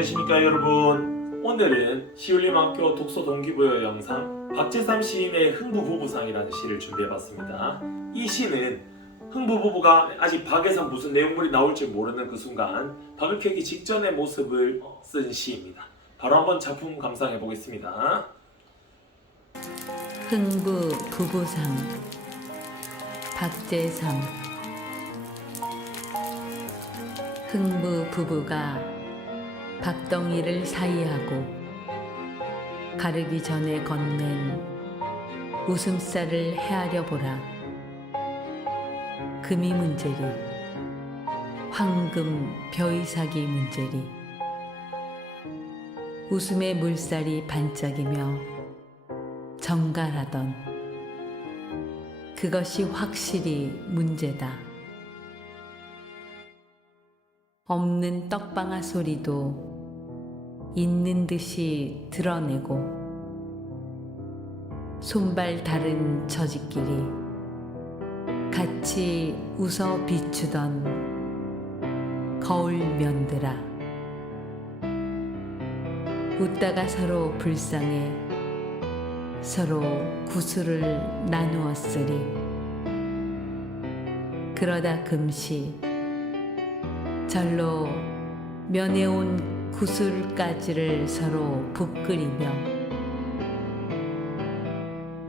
안녕하십니까 여러분. 오늘은 시울림학교 독서 동기부여 영상 박재삼 시인의 흥부부부상이라는 시를 준비해봤습니다. 이 시는 흥부부부가 아직 박에서 무슨 내용물이 나올지 모르는 그 순간 박을 켜기 직전의 모습을 쓴 시입니다. 바로 한번 작품 감상해보겠습니다. 흥부부부상 박재삼. 흥부부부가 박덩이를 사이하고 가르기 전에 건넨 웃음살을 헤아려 보라. 금이 문제리 황금 벼이삭이 문제리 웃음의 물살이 반짝이며 정갈하던 그것이 확실히 문제다. 없는 떡방아 소리도 있는 듯이 드러내고 손발 다른 처지끼리 같이 웃어 비추던 거울 면들아. 웃다가 서로 불쌍해 서로 구슬을 나누었으리. 그러다 금시 절로 면해온 구슬가지를 서로 부끄리며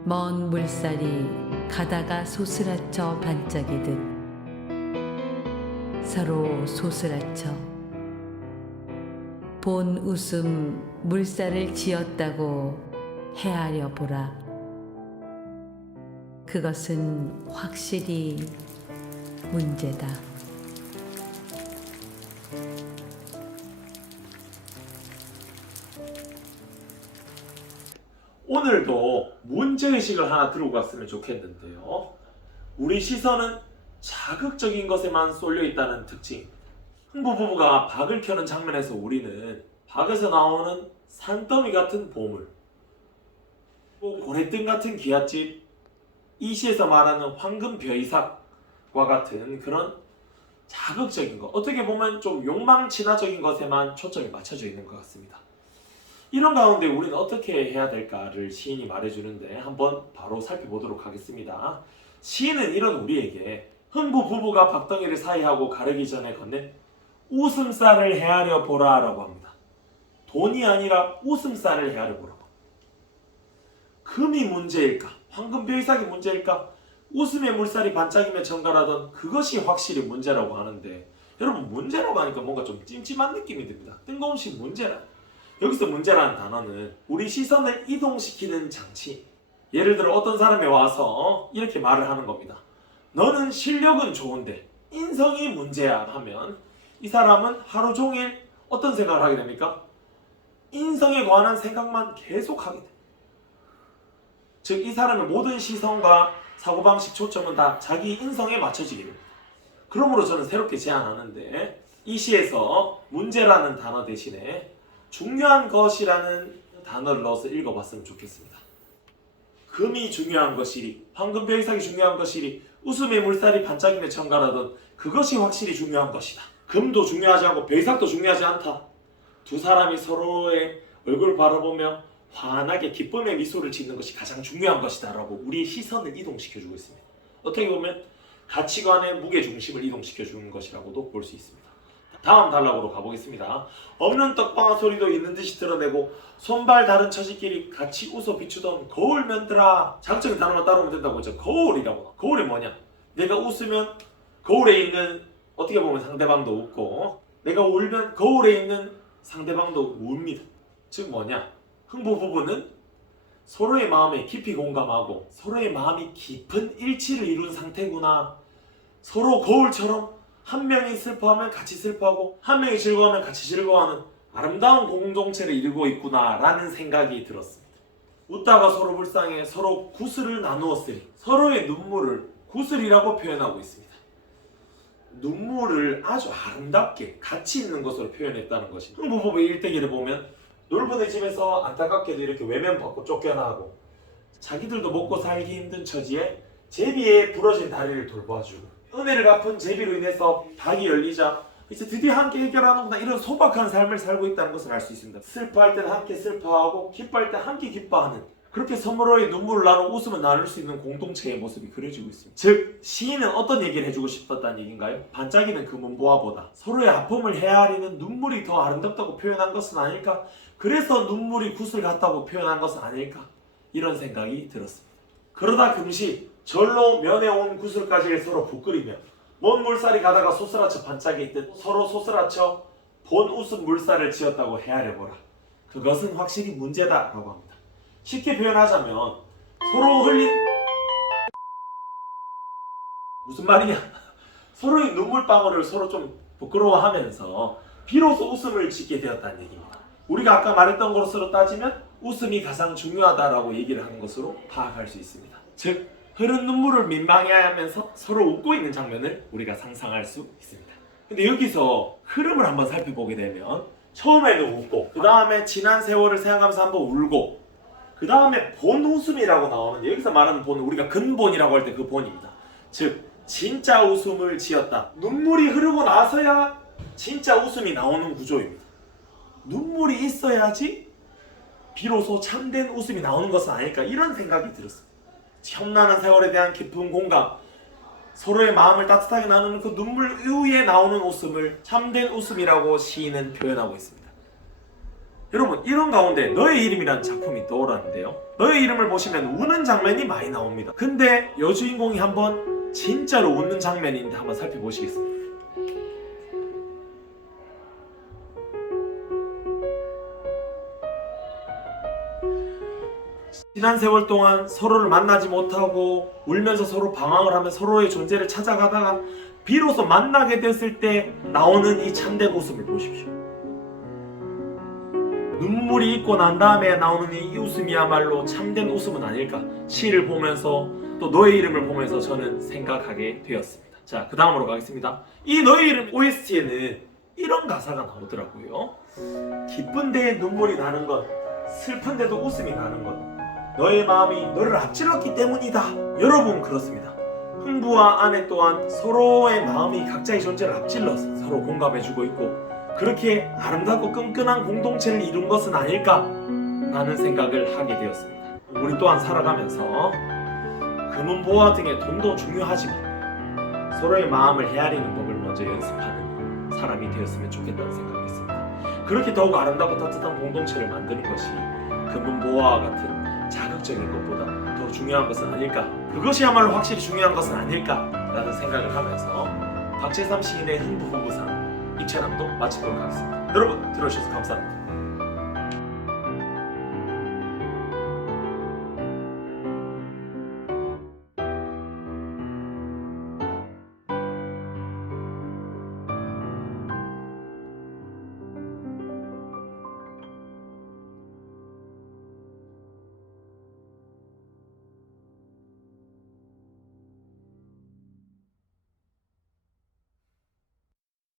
먼 물살이 가다가 소스라쳐 반짝이듯 서로 소스라쳐 본 웃음 물살을 지었다고 헤아려 보라. 그것은 확실히 문제다. 오늘도 문제의식을 하나 들고 갔으면 좋겠는데요. 우리 시선은 자극적인 것에만 쏠려 있다는 특징입니다. 흥부부부가 박을 켜는 장면에서 우리는 박에서 나오는 산더미 같은 보물, 고래등 같은 기앗집, 이 시에서 말하는 황금 벼이삭과 같은 그런 자극적인 것, 어떻게 보면 좀 욕망친화적인 것에만 초점이 맞춰져 있는 것 같습니다. 이런 가운데 우리는 어떻게 해야 될까를 시인이 말해주는데 한번 바로 살펴보도록 하겠습니다. 시인은 이런 우리에게 흥부부부가 박덩이를 사이하고 가르기 전에 건넨 웃음살을 헤아려 보라 라고 합니다. 돈이 아니라 웃음살을 헤아려 보라고. 금이 문제일까? 황금벼이삭이 문제일까? 웃음의 물살이 반짝이며 정갈하던 그것이 확실히 문제라고 하는데, 여러분, 문제라고 하니까 뭔가 좀 찜찜한 느낌이 듭니다. 뜬금없이 문제라. 여기서 문제라는 단어는 우리 시선을 이동시키는 장치. 예를 들어 어떤 사람이 와서 이렇게 말을 하는 겁니다. 너는 실력은 좋은데 인성이 문제야 하면 이 사람은 하루 종일 어떤 생각을 하게 됩니까? 인성에 관한 생각만 계속 하게 됩니다. 즉, 이 사람의 모든 시선과 사고방식 초점은 다 자기 인성에 맞춰지게 됩니다. 그러므로 저는 새롭게 제안하는데, 이 시에서 문제라는 단어 대신에 중요한 것이라는 단어를 넣어서 읽어봤으면 좋겠습니다. 금이 중요한 것이리, 황금벼이삭이 중요한 것이리, 웃음의 물살이 반짝이며 정갈하던 그것이 확실히 중요한 것이다. 금도 중요하지 않고 벼이삭도 중요하지 않다. 두 사람이 서로의 얼굴을 바라보며 환하게 기쁨의 미소를 짓는 것이 가장 중요한 것이다 라고 우리의 시선을 이동시켜주고 있습니다. 어떻게 보면 가치관의 무게중심을 이동시켜주는 것이라고도 볼 수 있습니다. 다음 단락으로 가보겠습니다. 없는 떡방아 소리도 있는 듯이 드러내고 손발 다른 처지끼리 같이 웃어 비추던 거울 면들아. 자극적인 단어만 따라오면 된다고 했죠. 거울이라고. 거울이 뭐냐? 내가 웃으면 거울에 있는, 어떻게 보면 상대방도 웃고, 내가 울면 거울에 있는 상대방도 웁니다. 즉 뭐냐? 흥부부부는 서로의 마음에 깊이 공감하고 서로의 마음이 깊은 일치를 이룬 상태구나. 서로 거울처럼 한 명이 슬퍼하면 같이 슬퍼하고 한 명이 즐거워하면 같이 즐거워하는 아름다운 공동체를 이루고 있구나 라는 생각이 들었습니다. 웃다가 서로 불쌍해 서로 구슬을 나누었으니 서로의 눈물을 구슬이라고 표현하고 있습니다. 눈물을 아주 아름답게 가치 있는 것으로 표현했다는 것입니다. 흥부부부의 일대기를 보면 놀부네 집에서 안타깝게도 이렇게 외면받고 쫓겨나고 자기들도 먹고 살기 힘든 처지에 제비의 부러진 다리를 돌봐주고 은혜를 갚은 제비로 인해서 닭이 열리자 이제 드디어 함께 해결하는구나 이런 소박한 삶을 살고 있다는 것을 알 수 있습니다. 슬퍼할 때는 함께 슬퍼하고 기뻐할 때 함께 기뻐하는 그렇게 서로의 눈물을 나누고 웃음을 나눌 수 있는 공동체의 모습이 그려지고 있습니다. 즉 시인은 어떤 얘기를 해주고 싶었다는 얘기인가요? 반짝이는 금은보화보다 서로의 아픔을 헤아리는 눈물이 더 아름답다고 표현한 것은 아닐까? 그래서 눈물이 굿을 같다고 표현한 것은 아닐까? 이런 생각이 들었습니다. 그러다 금시 절로 면해온 구슬까지 서로 부끄리며 먼 물살이 가다가 소스라쳐 반짝이듯 서로 소스라쳐 본 웃음 물살을 지었다고 헤아려보라. 그것은 확실히 문제다라고 합니다. 쉽게 표현하자면 서로 흘린 무슨 말이냐? 서로의 눈물방울을 서로 좀 부끄러워하면서 비로소 웃음을 짓게 되었다는 얘기입니다. 우리가 아까 말했던 것으로 따지면 웃음이 가장 중요하다라고 얘기를 하는 것으로 파악할 수 있습니다. 즉 흐른 눈물을 민망해하면서 서로 웃고 있는 장면을 우리가 상상할 수 있습니다. 근데 여기서 흐름을 한번 살펴보게 되면 처음에는 웃고 그 다음에 지난 세월을 생각하면서 한번 울고 그 다음에 본 웃음이라고 나오는데 여기서 말하는 본은 우리가 근본이라고 할 때 그 본입니다. 즉 진짜 웃음을 지었다. 눈물이 흐르고 나서야 진짜 웃음이 나오는 구조입니다. 눈물이 있어야지 비로소 참된 웃음이 나오는 것은 아닐까 이런 생각이 들었습니다. 험난한 세월에 대한 깊은 공감, 서로의 마음을 따뜻하게 나누는 그 눈물 이후에 나오는 웃음을 참된 웃음이라고 시인은 표현하고 있습니다. 여러분 이런 가운데 너의 이름이라는 작품이 떠오르는데요. 너의 이름을 보시면 우는 장면이 많이 나옵니다. 근데 여주인공이 한번 진짜로 웃는 장면인데 한번 살펴보시겠습니다. 지난 세월 동안 서로를 만나지 못하고 울면서 서로 방황을 하며 서로의 존재를 찾아가다가 비로소 만나게 됐을 때 나오는 이 참된 웃음을 보십시오. 눈물이 있고 난 다음에 나오는 이 웃음이야말로 참된 웃음은 아닐까 시를 보면서 또 너의 이름을 보면서 저는 생각하게 되었습니다. 자, 그 다음으로 가겠습니다. 이 너의 이름 OST에는 이런 가사가 나오더라고요. 기쁜데 눈물이 나는 것, 슬픈데도 웃음이 나는 것, 너의 마음이 너를 앞질렀기 때문이다. 여러분 그렇습니다. 흥부와 아내 또한 서로의 마음이 각자의 존재를 앞질러서 서로 공감해주고 있고 그렇게 아름답고 끈끈한 공동체를 이룬 것은 아닐까 라는 생각을 하게 되었습니다. 우리 또한 살아가면서 금은보화 등의 돈도 중요하지만 서로의 마음을 헤아리는 법을 먼저 연습하는 사람이 되었으면 좋겠다는 생각을 했습니다. 그렇게 더욱 아름답고 따뜻한 공동체를 만드는 것이 금은보화와 같은 자극적인 것보다 더 중요한 것은 아닐까, 그것이야말로 확실히 중요한 것은 아닐까 라는 생각을 하면서 박재삼 시인의 흥부후부상 입체남도 마치도록 하겠습니다. 여러분 들어주셔서 감사합니다.